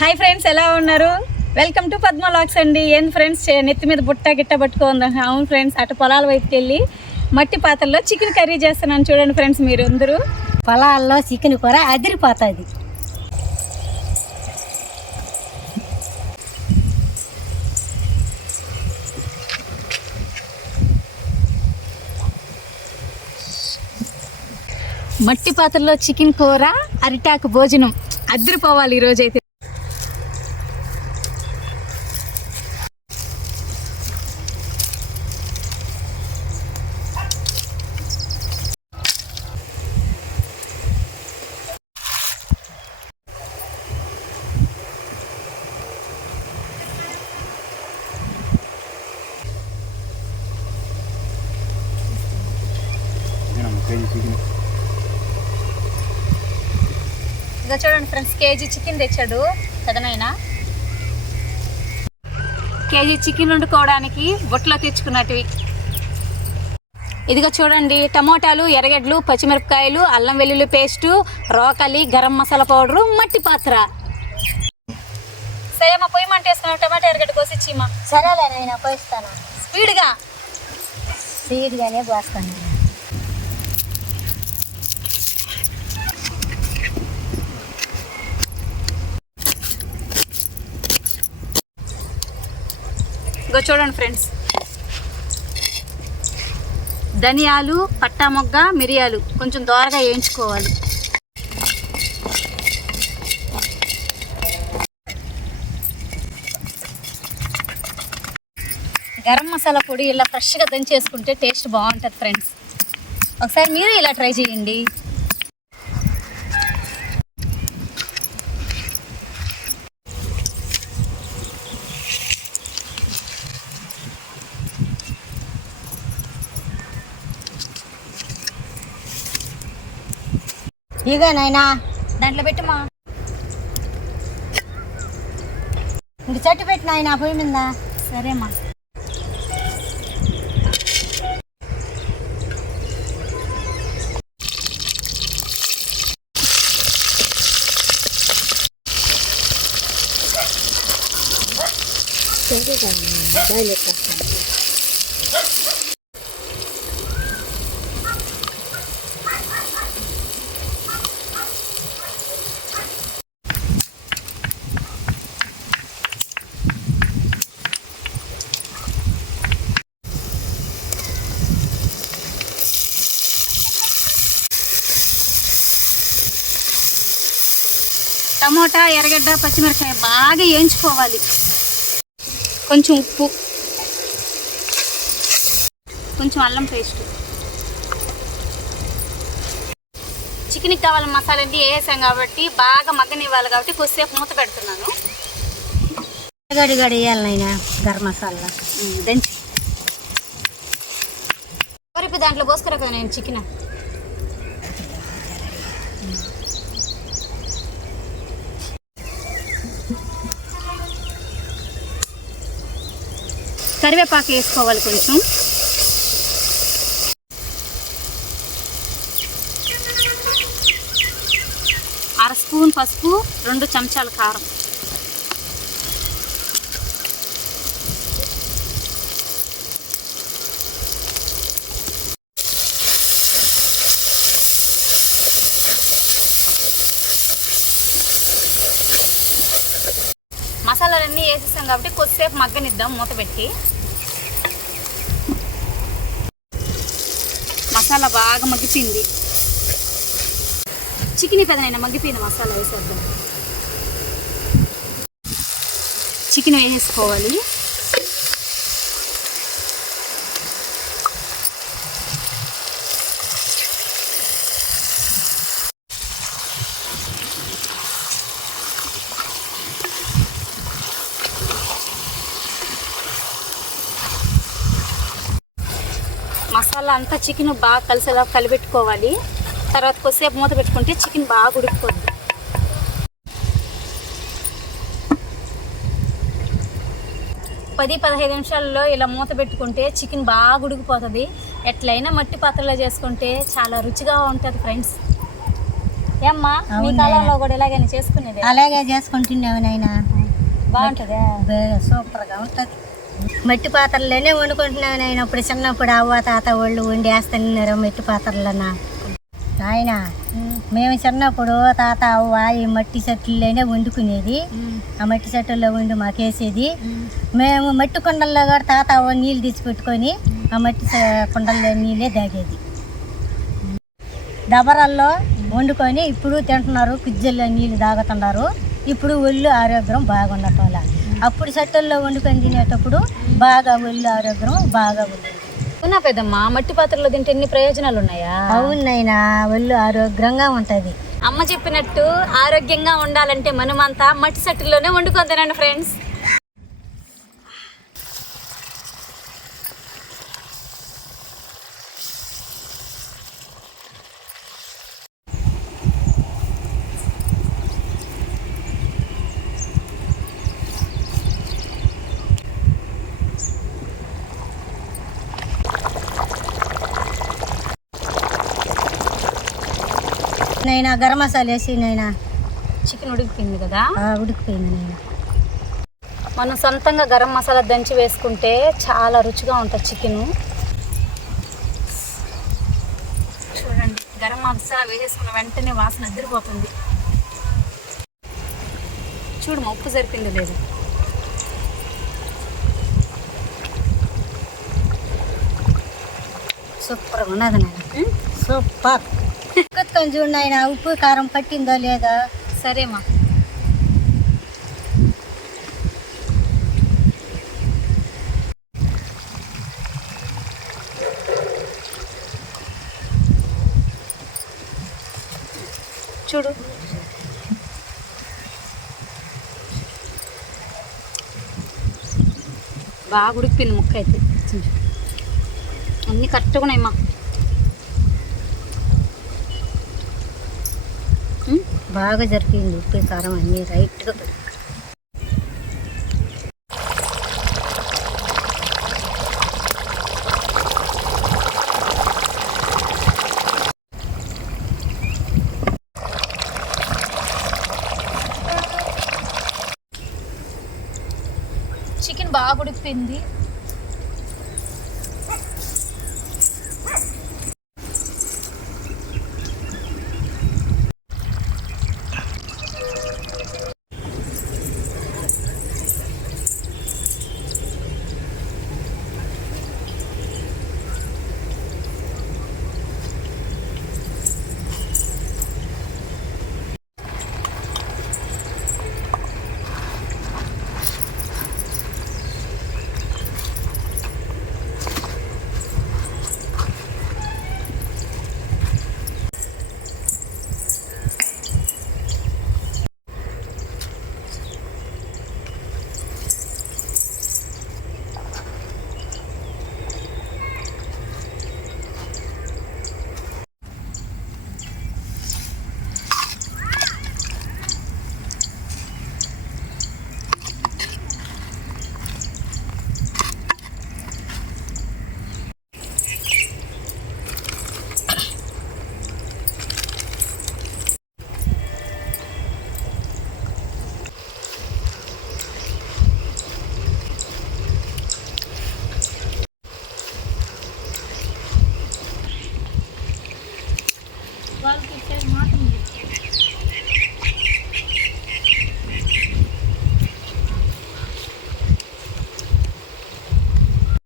Hi friends ఎలా ఉన్నారు? Welcome to పద్మలాక్స్ అండి. ఏం ఫ్రెండ్స్ నెత్తి మీద బుట్ట గిట్ట పట్టుకోండి. అవును ఫ్రెండ్స్ అటు పొలాల వైపుకి వెళ్ళి మట్టి పాత్రలో చికెన్ కర్రీ చేస్తున్నాను. చూడండి ఫ్రెండ్స్ మీరు అందరూ. పొలాల్లో చికెన్ కూర అదిరిపోతుంది. మట్టి పాత్రలో చికెన్ కూర అరిటాకు భోజనం అద్దరిపోవాలి ఈరోజైతే Thank you. ఇక చూడండి ఫ్రెండ్స్ కేజీ చికెన్ తెచ్చాడు. పెదనైనా కేజీ చికెన్ వండుకోవడానికి బుట్టలో తెచ్చుకున్నట్టువి ఇదిగో చూడండి టమోటాలు ఎర్రగడ్డలు పచ్చిమిరపకాయలు అల్లం వెల్లుల్లి పేస్టు రోకలి గరం మసాలా పౌడరు మట్టి పాత్ర. సరే మా పొయ్యి మంట వేసుకున్నాం టమాటా ఎర్రగడ్డ కోసి ఇచ్చిమా సరేలే నేను పోయిస్తాను స్పీడ్గా. స్వీట్గానే పోస్తాను. ఇగో చూడండి ఫ్రెండ్స్. ధనియాలు పట్టా మొగ్గ మిరియాలు కొంచెం దోరగా వేయించుకోవాలి. గరం మసాలా పొడి ఇలా ఫ్రెష్గా దంచేసుకుంటే టేస్ట్ బాగుంటుంది ఫ్రెండ్స్. ఒకసారి మీరు ఇలా ట్రై చేయండి. ఇక నాయనా దాంట్లో పెట్టుమా. ఇంక చెట్టు పెట్టిన ఆయన పొయ్యి మీద. సరేమ్మా టమోటా ఎర్రగడ్డ పచ్చిమిరకాయ బాగా వేయించుకోవాలి కొంచెం ఉప్పు. కొంచెం అల్లం పేస్ట్. చికెన్కి కావాలని మసాలా అన్ని వేసాం కాబట్టి బాగా మగ్గనివ్వాలి కాబట్టి కొద్దిసేపు మూత పెడుతున్నాను. గడి గడి వేయాలి నాయన గరం మసాలా. దంచి. దాంట్లో పోసుకురా కదా నేను చికెన్? కరివేపాకు వేసుకోవాలి కొంచెం. అర స్పూన్ పసుపు రెండు చెంచాల కారం. మసాలాలన్నీ వేసేసాం కాబట్టి కొద్దిసేపు మగ్గనిద్దాం మూత పెట్టి. మసాలా బాగా మగ్గిపోయింది. చికెన్ పెదనైనా మగ్గిపోయింది మసాలా వేసేద్దాం. చికెన్ వేసేసుకోవాలి. మసాలా అంతా చికెన్ బాగా కలిసేలా కలిపెట్టుకోవాలి. తర్వాత కొద్దిసేపు మూత పెట్టుకుంటే చికెన్ బాగా ఉడికిపోద్ది పది పదహైదు నిమిషాల్లో ఇలా మూత పెట్టుకుంటే చికెన్ బాగా ఉడికిపోతుంది. ఎట్లయినా మట్టి పాత్రలో చేసుకుంటే చాలా రుచిగా ఉంటుంది ఫ్రెండ్స్. ఏమ్మా మీ కాలంలో కూడా ఇలాగైనా చేసుకునేది? అలాగే చేసుకుంటున్నావు నాయన. బాగుంటుందా? సూపర్గా ఉంటుంది. మట్టి పాత్రలోనే వండుకుంటున్నావు నాయన ఇప్పుడు చిన్నప్పుడు అవ్వ తాత వాళ్ళు వండి వేస్తున్నారు మట్టి పాత్రలన్నా. నాయన మేము చిన్నప్పుడు తాత అవ్వ ఈ మట్టి చెట్లలోనే వండుకునేది. ఆ మట్టి చెట్టుల్లో వండి మాకేసేది. మేము. మట్టి కుండల్లో కూడా తాత అవ్వ నీళ్ళు తెచ్చిపెట్టుకొని ఆ మట్టి కుండల్లో నీళ్ళే తాగేది దబరాల్లో వండుకొని ఇప్పుడు తింటున్నారు కుజ్జల్లో నీళ్ళు తాగుతున్నారు ఇప్పుడు ఒళ్ళు ఆరోగ్యం వాళ్ళ అప్పుడు చెట్టుల్లో వండుకొని తినేటప్పుడు బాగా ఒళ్ళు ఆరోగ్యం బాగా ఉంది. అవునా పెద్దమ్మ? మట్టి పాత్రలో తింటే ఎన్ని ప్రయోజనాలు ఉన్నాయా? అవునైనా ఒళ్ళు ఆరోగ్యంగా ఉంటుంది. అమ్మ చెప్పినట్టు ఆరోగ్యంగా ఉండాలంటే మనమంతా మట్టి సట్టులోనే వండుకొని తినండి ఫ్రెండ్స్ నైనా గరం మసాలా వేసి నైనా చికెన్ ఉడికిపోయింది కదా? ఉడికిపోయింది నేను. మనం సొంతంగా గరం మసాలా దంచి వేసుకుంటే చాలా రుచిగా ఉంటుంది చికెన్. చూడండి గరం మసాలా వేసేసుకున్న వెంటనే వాసన అదిరిపోతుంది. చూడు మా ఉప్పు సరిపోయింది లేదు. సూపర్గా ఉన్నది నాయన సూపర్. చూసుకొని చూడండి ఆయన ఉప్పు కారం పట్టిందో లేదో. సరేమా. చూడు. బాగా ఉడికిపోయింది ముక్క అయితే. అన్నీ కరెక్ట్గా ఉన్నాయమ్మా. బాగా జరిపింది ఉప్పు కారం అన్నీ రైట్గా చికెన్ బాగా ఉడికిపోయింది.